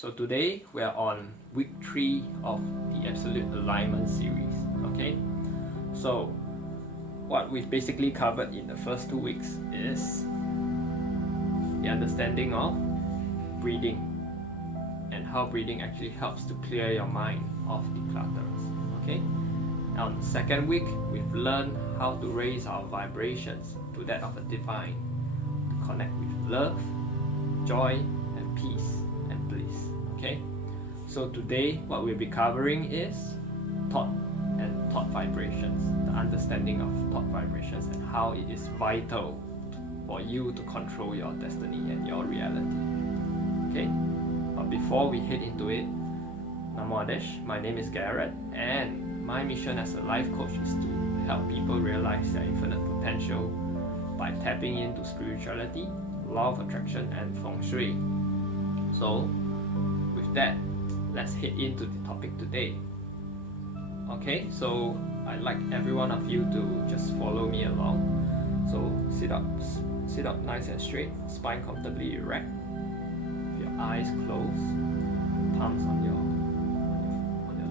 So today we are on week 3 of the Absolute Alignment series. Okay, so what we've basically covered in the first 2 weeks is the understanding of breathing and how breathing actually helps to clear your mind of declutters. Okay, on the second week we've learned how to raise our vibrations to that of a divine, to connect with love, joy and peace and bliss. Okay, so today what we'll be covering is thought and thought vibrations, the understanding of thought vibrations and how it is vital for you to control your destiny and your reality. Okay, but before we head into it, Namo Adesh, my name is Garrett, and my mission as a life coach is to help people realize their infinite potential by tapping into spirituality, law of attraction and feng shui. So with that, let's head into the topic today. Okay, so I'd like every one of you to just follow me along. So sit up nice and straight, spine comfortably erect, with your eyes closed, palms on your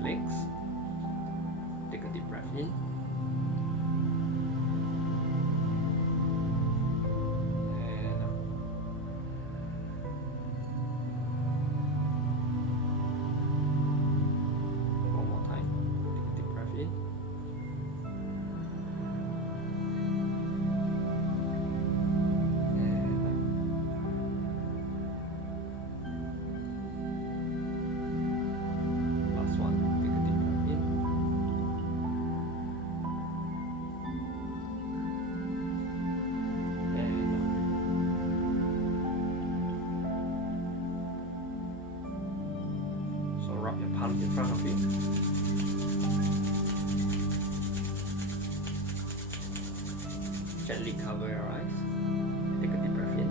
legs. Take a deep breath in. And out. One more time. Take a deep breath in. And out. Last one. Take a deep breath in. And out. So rub your palm in front of you. Gently cover your eyes. Take a deep breath in.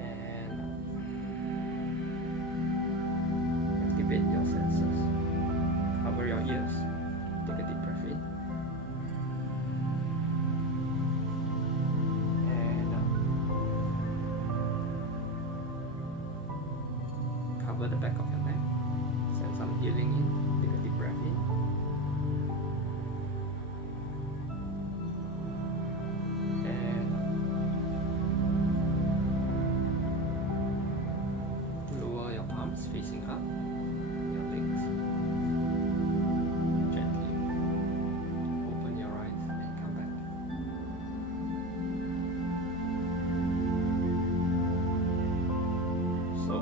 And out. Activate your senses. Cover your ears. Take a deep breath in. And out. Cover the back of your neck. Send some healing in. Take a deep breath in. And lower your palms facing up, your legs. Gently open your eyes and come back. So,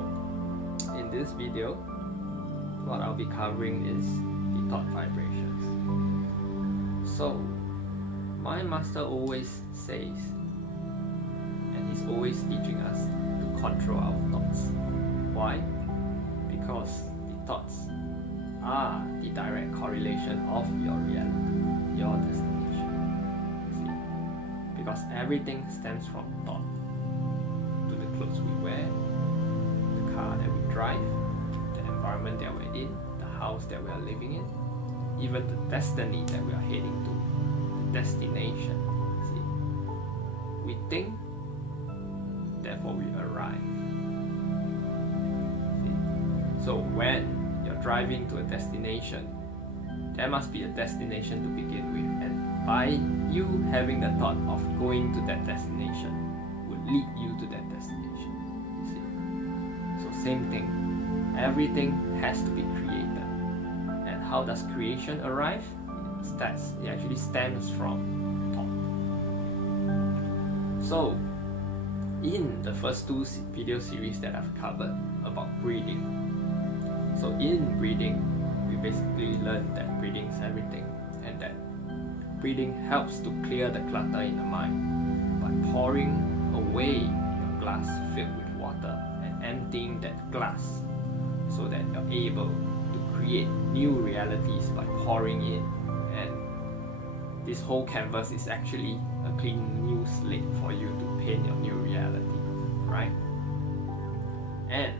in this video, what I'll be covering is the thought vibrations. So, my master always says, and he's always teaching us to control our thoughts. Why? Because the thoughts are the direct correlation of your reality, your destination. See? Because everything stems from thought. To the clothes we wear, the car that we drive, the environment that we're in, the house that we are living in, even the destiny that we are heading to, the destination. See, we think, therefore we arrive. See? So when you're driving to a destination, there must be a destination to begin with, and by you having the thought of going to that destination would lead you to that destination. See? So same thing, everything has to be created. And how does creation arrive? It actually stems from thought. So in the first 2 video series that I've covered about breathing, so in breathing we basically learned that breathing is everything, and that breathing helps to clear the clutter in the mind by pouring away your glass filled with water and emptying that glass so that you're able to create new realities by pouring in. And this whole canvas is actually a clean new slate for you to paint your new reality, right? And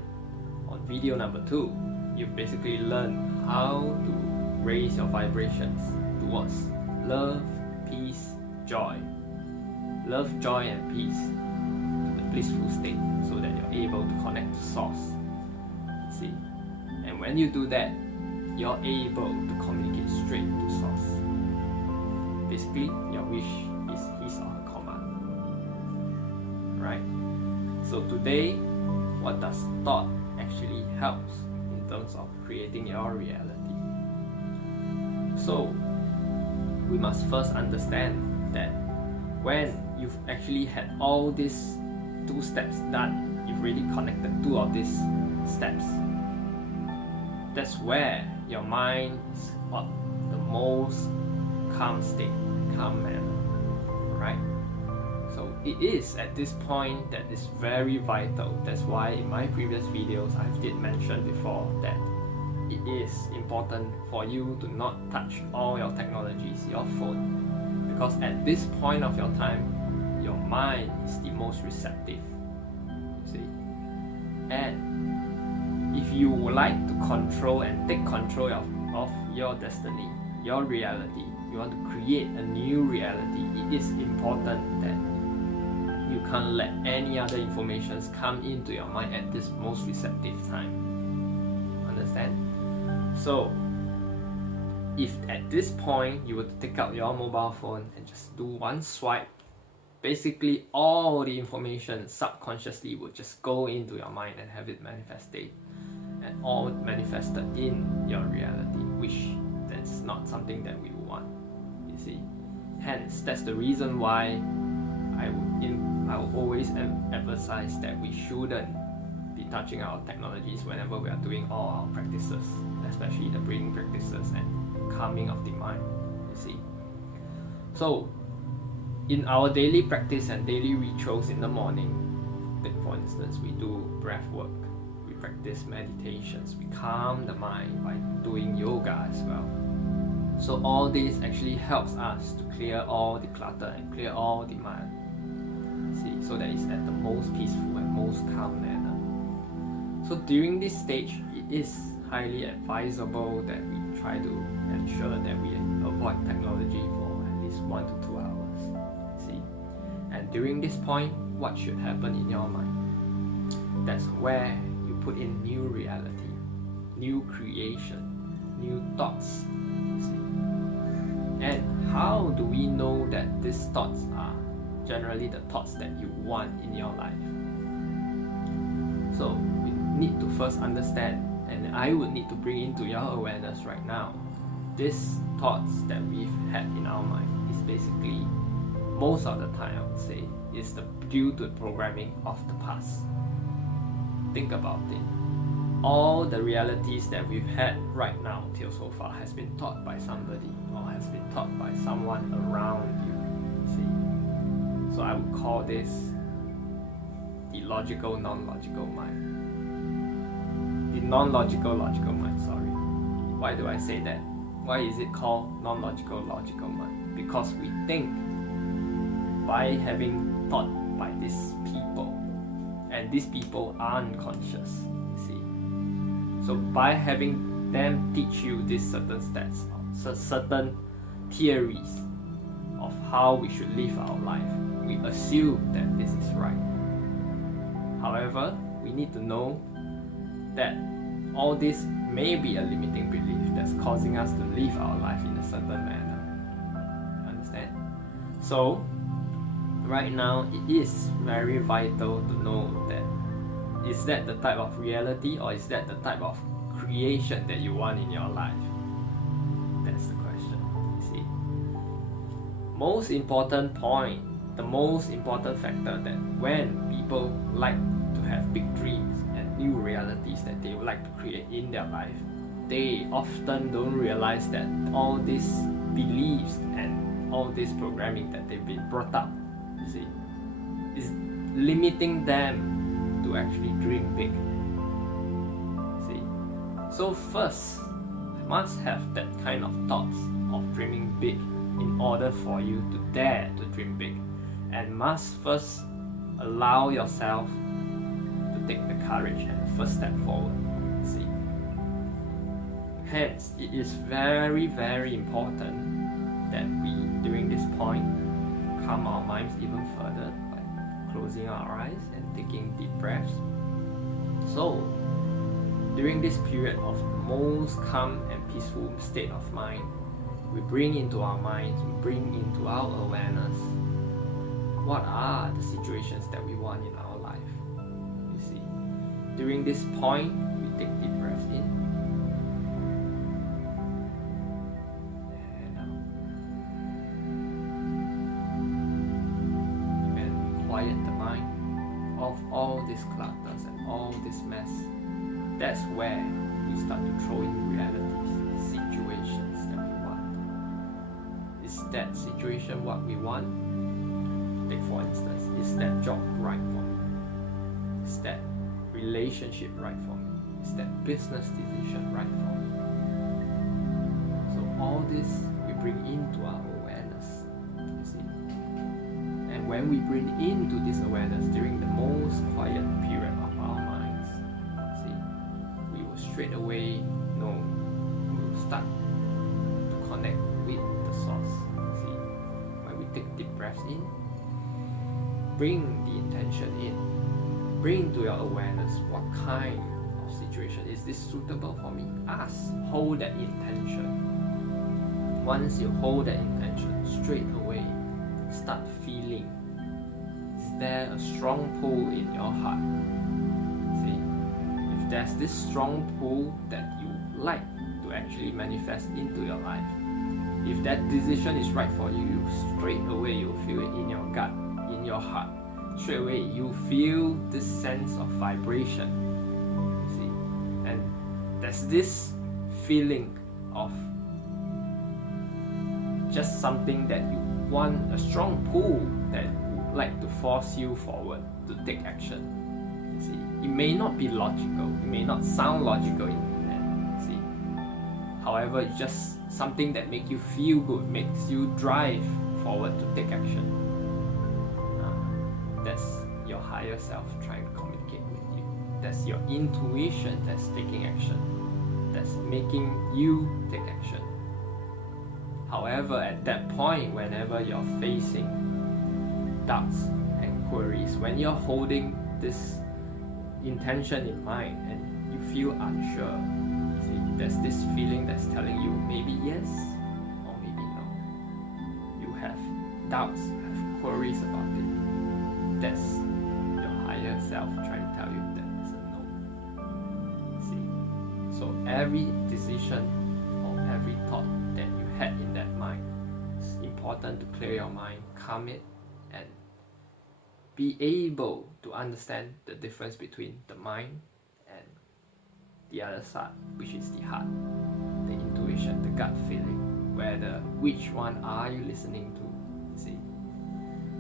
on video number 2, you've basically learned how to raise your vibrations towards love, peace, joy. Love, joy and peace to the blissful state so that you're able to connect to source. See? And when you do that, you're able to communicate straight to source. Basically, your wish is his or her command. Right? So today, what does thought actually helps in terms of creating your reality? So, we must first understand that when you've actually had all these 2 steps done, you've already connected 2 of these steps. That's where your mind is what the most calm state, calm manner, right? So it is at this point that is very vital. That's why in my previous videos I did mention before that it is important for you to not touch all your technologies, your phone, because at this point of your time, your mind is the most receptive. See, and if you would like to control and take control of your destiny, your reality, you want to create a new reality, it is important that you can't let any other information come into your mind at this most receptive time. Understand? So, if at this point you were to take out your mobile phone and just do one swipe, basically all the information subconsciously would just go into your mind and have it manifested, and all manifested in your reality, which that's not something that we want, you see. Hence, that's the reason why I will always emphasize that we shouldn't be touching our technologies whenever we are doing all our practices, especially the breathing practices and calming of the mind, you see. So, in our daily practice and daily rituals in the morning, like for instance, we do breath work, we practice meditations, we calm the mind by doing yoga as well. So all this actually helps us to clear all the clutter and clear all the mind. See, so that it's at the most peaceful and most calm manner. So during this stage, it is highly advisable that we try to ensure that we avoid technology for at least 1 to 2 hours. See, and during this point, what should happen in your mind? That's where you put in new reality, new creation, new thoughts. See, and how do we know that these thoughts are generally the thoughts that you want in your life? So we need to first understand, and I would need to bring into your awareness right now, these thoughts that we've had in our mind is basically, most of the time I would say, is due to programming of the past. Think about it. All the realities that we've had right now till so far has been taught by somebody or has been taught by someone around you. See? So I would call this the logical, non-logical mind. The non-logical, logical mind, sorry. Why do I say that? Why is it called non-logical, logical mind? Because we think by having thought by these people, and these people are unconscious, you see. So by having them teach you these certain stats, certain theories of how we should live our life, we assume that this is right. However, we need to know that all this may be a limiting belief that's causing us to live our life in a certain manner. Understand? So, right now, it is very vital to know that is that the type of reality or is that the type of creation that you want in your life? That's the question, you see. Most important point, the most important factor that when people like to have big dreams and new realities that they would like to create in their life, they often don't realize that all these beliefs and all this programming that they've been brought up, you see, is limiting them to actually dream big. See? So first, you must have that kind of thoughts of dreaming big in order for you to dare to dream big, and must first allow yourself to take the courage and the first step forward. See? Hence, it is very, very important that we, during this point, calm our minds even further by closing our eyes and taking deep breaths. So, during this period of most calm and peaceful state of mind, we bring into our minds, we bring into our awareness, what are the situations that we want in our life. You see, during this point, we take deep breaths in and out, and quiet the mind of all these clutters and all this mess. That's where we start to throw in realities, situations that we want. Is that situation what we want? Take for instance, is that job right for me? Is that relationship right for me? Is that business decision right for me? So all this we bring into our awareness, you see. And when we bring into this awareness during the most quiet period of our minds, see, we will straight away know, we will start to connect with the source. See, when we take deep breaths in, bring the intention in, bring to your awareness what kind of situation is this suitable for me. Ask, hold that intention. Once you hold that intention, straight away start feeling, is there a strong pull in your heart? See, if there's this strong pull that you like to actually manifest into your life, if that decision is right for you, straight away you feel it in your gut, in your heart. Straight away you feel this sense of vibration, you see, and there's this feeling of just something that you want, a strong pull that would like to force you forward to take action. You see, it may not be logical, it may not sound logical in the end, see. However, it's just something that makes you feel good, makes you drive forward to take action. That's your higher self trying to communicate with you. That's your intuition that's taking action. That's making you take action. However, at that point, whenever you're facing doubts and queries, when you're holding this intention in mind and you feel unsure, see, there's this feeling that's telling you maybe yes or maybe no. You have doubts, you have queries about it. That's your higher self trying to tell you that it's a no. See? So every decision or every thought that you had in that mind, it's important to clear your mind, calm it, and be able to understand the difference between the mind and the other side, which is the heart, the intuition, the gut feeling, whether which one are you listening to, you see.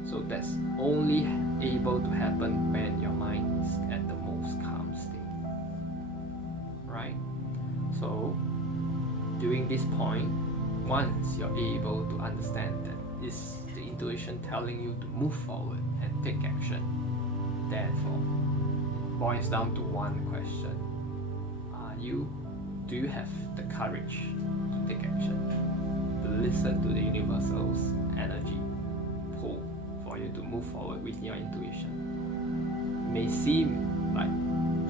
So that's only able to happen when your mind is at the most calm state, right? So during this point, once you're able to understand that is the intuition telling you to move forward and take action, therefore boils down to one question: do you have the courage to take action, to listen to the universal's energy pull for you to move forward with your intuition? It may seem like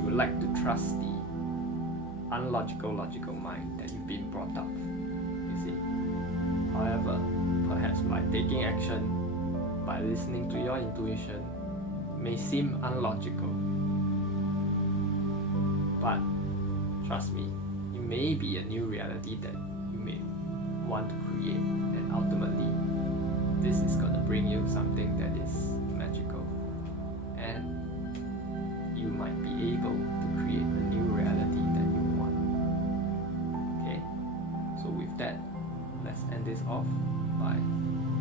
you like to trust the unlogical, logical mind that you've been brought up, you see. However, perhaps by taking action, by listening to your intuition, may seem unlogical. But trust me, it may be a new reality that you may want to create, and ultimately this is going to bring you something that is magical, and you might be able to create a new reality that you want. Okay, so with that, let's end this off by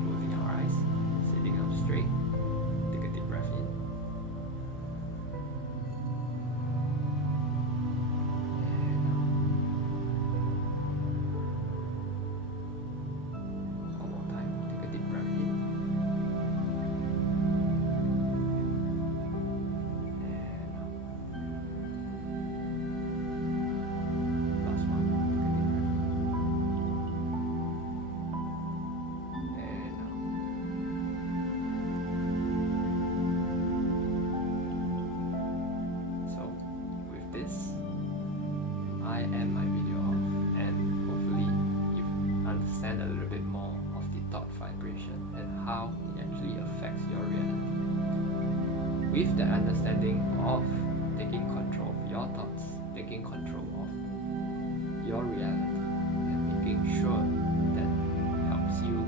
closing our eyes, sitting up straight, take a deep breath in. end my video off, and hopefully you understand a little bit more of the thought vibration and how it actually affects your reality. With the understanding of taking control of your thoughts, taking control of your reality, and making sure that helps you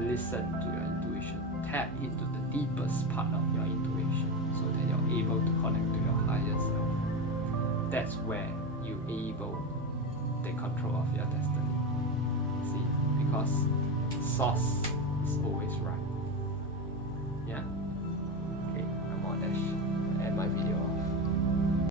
listen to your intuition, tap into the deepest part of your intuition so that you're able to connect to your higher self. That's where you're able to take control of your destiny. See, because source is always right.